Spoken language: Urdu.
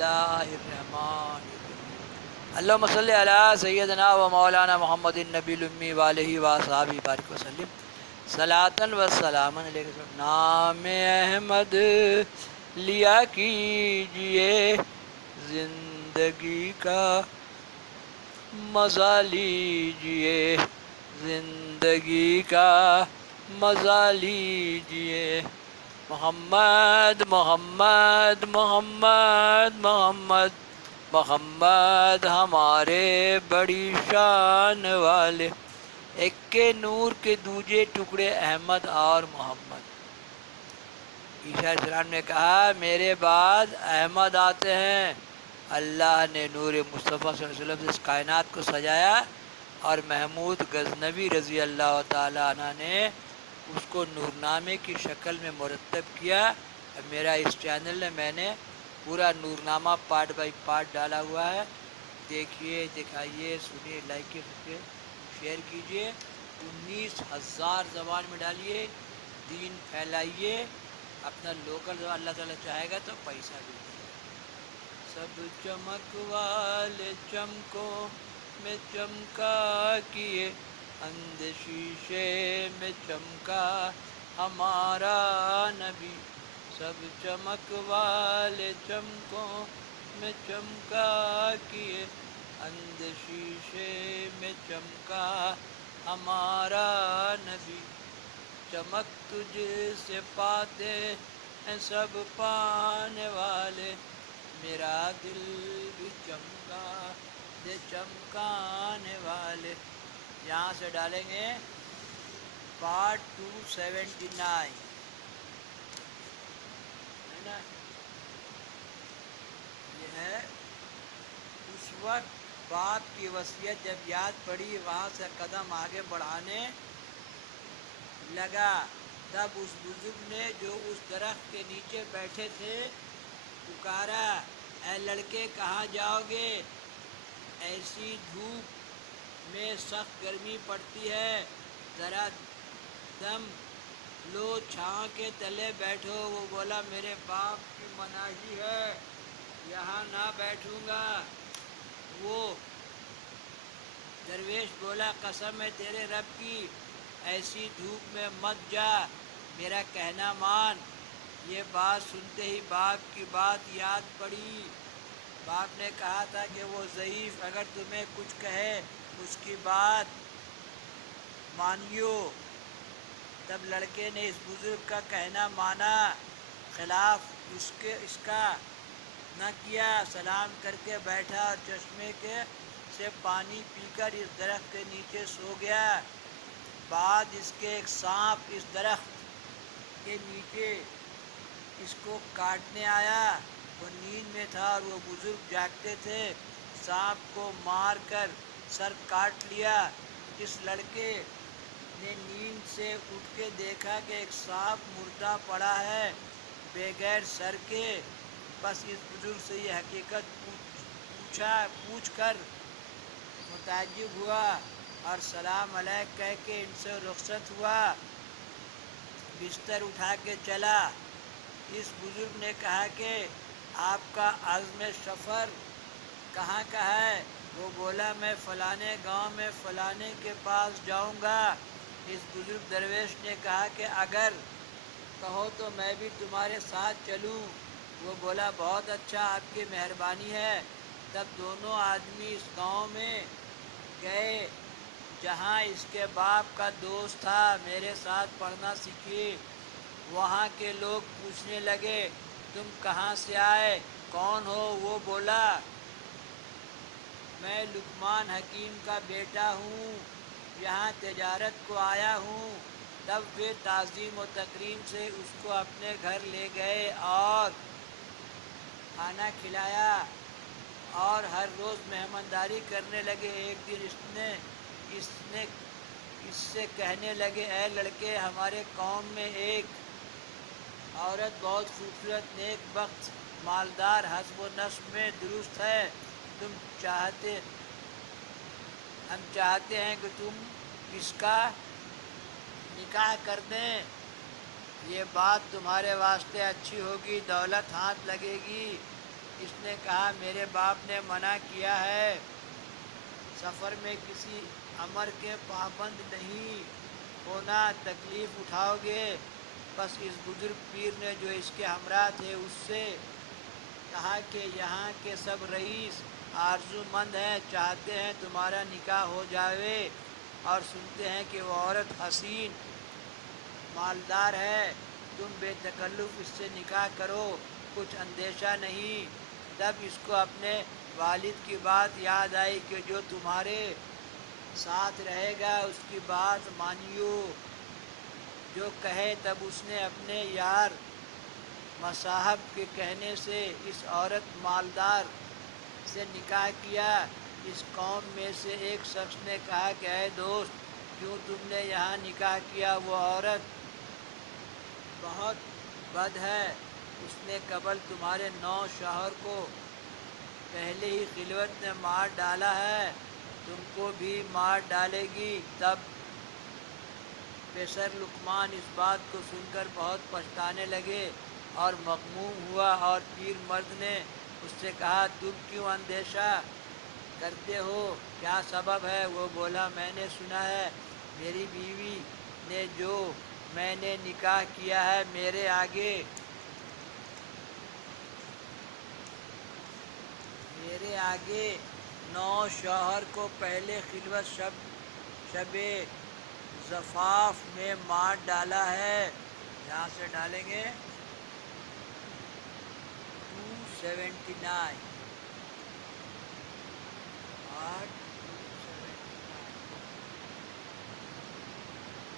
اللہ الرحمن الرحیم اللہم صلی علی سیدنا و مولانا محمد النبی الامی وآلہ وصحبہ بارک وسلم صلاۃ و سلام علیہ نام احمد لیا کیجئے زندگی کا مزہ لیجئے زندگی کا مزہ لیجئے محمد محمد محمد محمد محمد ہمارے بڑی شان والے ایک کے نور کے دوجے ٹکڑے احمد اور محمد۔ عیسیٰ علیہ السلام نے کہا میرے بعد احمد آتے ہیں۔ اللہ نے نور مصطفیٰ صلی اللہ علیہ وسلم سے اس کائنات کو سجایا اور محمود غزنوی رضی اللہ تعالیٰ عنہ نے اس کو نورنامے کی شکل میں مرتب کیا۔ میرا اس چینل میں میں نے پورا نورنامہ پارٹ بائی پارٹ ڈالا ہوا ہے، دیکھیے، دکھائیے، سنیے، لائک کیجیے، شیئر کیجیے، 19,000 زبان میں ڈالیے، دین پھیلائیے، اپنا لوکل زبان اللہ تعالیٰ چاہے گا تو پیسہ بھی دے گا۔ سب چمک والے چمکوں میں چمکا کیے اندھ شیشے میں چمکا ہمارا نبی، سب چمک والے چمکوں میں چمکا کیے اندھ شیشے میں چمکا ہمارا نبی، چمک تجھ سے پاتے ہیں سب پانے والے، میرا دل بھی چمکا دے چمکانے والے۔ یہاں سے ڈالیں گے پارٹ 279 ہے نا، یہ ہے اس وقت بات کی وصیت جب یاد پڑی، وہاں سے قدم آگے بڑھانے لگا، تب اس بزرگ نے جو اس درخت کے نیچے بیٹھے تھے پکارا، اے لڑکے کہاں جاؤ گے؟ ایسی دھوپ میں سخت گرمی پڑتی ہے، ذرا دم لو، چھاں کے تلے بیٹھو۔ وہ بولا میرے باپ کی مناہی ہے، یہاں نہ بیٹھوں گا۔ وہ درویش بولا قسم ہے تیرے رب کی، ایسی دھوپ میں مت جا، میرا کہنا مان۔ یہ بات سنتے ہی باپ کی بات یاد پڑی۔ باپ نے کہا تھا کہ وہ ضعیف اگر تمہیں کچھ کہے اس کی بات مانیو۔ تب لڑکے نے اس بزرگ کا کہنا مانا، خلاف اس کا نہ کیا، سلام کر کے بیٹھا اور چشمے سے پانی پی کر اس درخت کے نیچے سو گیا۔ بعد اس کے ایک سانپ اس درخت کے نیچے اس کو کاٹنے آیا، وہ نیند میں تھا اور وہ بزرگ جاگتے تھے، سانپ کو مار کر سر کاٹ لیا۔ اس لڑکے نے نیند سے اٹھ کے دیکھا کہ ایک سانپ مردہ پڑا ہے بغیر سر کے۔ بس اس بزرگ سے یہ حقیقت پوچھ کر متعجب ہوا اور سلام علیک کہہ کے ان سے رخصت ہوا، بستر اٹھا کے چلا۔ اس بزرگ نے کہا کہ آپ کا عزم سفر کہاں کا ہے؟ وہ بولا میں فلانے گاؤں میں فلانے کے پاس جاؤں گا۔ اس بزرگ درویش نے کہا کہ اگر کہو تو میں بھی تمہارے ساتھ چلوں۔ وہ بولا بہت اچھا، آپ کی مہربانی ہے۔ تب دونوں آدمی اس گاؤں میں گئے جہاں اس کے باپ کا دوست تھا، میرے ساتھ پڑھنا سیکھیے۔ وہاں کے لوگ پوچھنے لگے تم کہاں سے آئے، کون ہو؟ وہ بولا میں لقمان حکیم کا بیٹا ہوں، یہاں تجارت کو آیا ہوں۔ تب وہ تعظیم و تکریم سے اس کو اپنے گھر لے گئے اور کھانا کھلایا اور ہر روز مہمانداری کرنے لگے۔ ایک دن اس سے کہنے لگے اے لڑکے، ہمارے قوم میں ایک عورت بہت خوبصورت، نیک بخت، مالدار، حسب و نسب میں درست ہے، ہم چاہتے ہیں کہ تم اس کا نکاح کر دیں، یہ بات تمہارے واسطے اچھی ہوگی، دولت ہاتھ لگے گی۔ اس نے کہا میرے باپ نے منع کیا ہے، سفر میں کسی امر کے پابند نہیں ہونا، تکلیف اٹھاؤ گے۔ بس اس بزرگ پیر نے جو اس کے ہمراہ تھے اس سے کہا کہ یہاں کے سب رئیس آرزو مند ہیں، چاہتے ہیں تمہارا نکاح ہو جاوے، اور سنتے ہیں کہ وہ عورت حسین مالدار ہے، تم بے تکلف اس سے نکاح کرو، کچھ اندیشہ نہیں۔ تب اس کو اپنے والد کی بات یاد آئی کہ جو تمہارے ساتھ رہے گا اس کی بات مانیو، جو کہے۔ تب اس نے اپنے یار مصاحب کے کہنے سے اس عورت مالدار سے نکاح کیا۔ اس قوم میں سے ایک شخص نے کہا کہ اے دوست، کیوں تم نے یہاں نکاح کیا؟ وہ عورت بہت بد ہے، اس نے قبل تمہارے 9 شوہر کو پہلے ہی خلوت نے مار ڈالا ہے، تم کو بھی مار ڈالے گی۔ تب پسر لقمان اس بات کو سن کر بہت پچھتانے لگے اور مغموم ہوا، اور پیر مرد نے اس سے کہا تم کیوں اندیشہ کرتے ہو، کیا سبب ہے؟ وہ بولا میں نے سنا ہے میری بیوی نے جو میں نے نکاح کیا ہے میرے آگے 9 شوہر کو پہلے خلوت شب زفاف میں مار ڈالا ہے۔ یہاں سے ڈالیں گے 279 8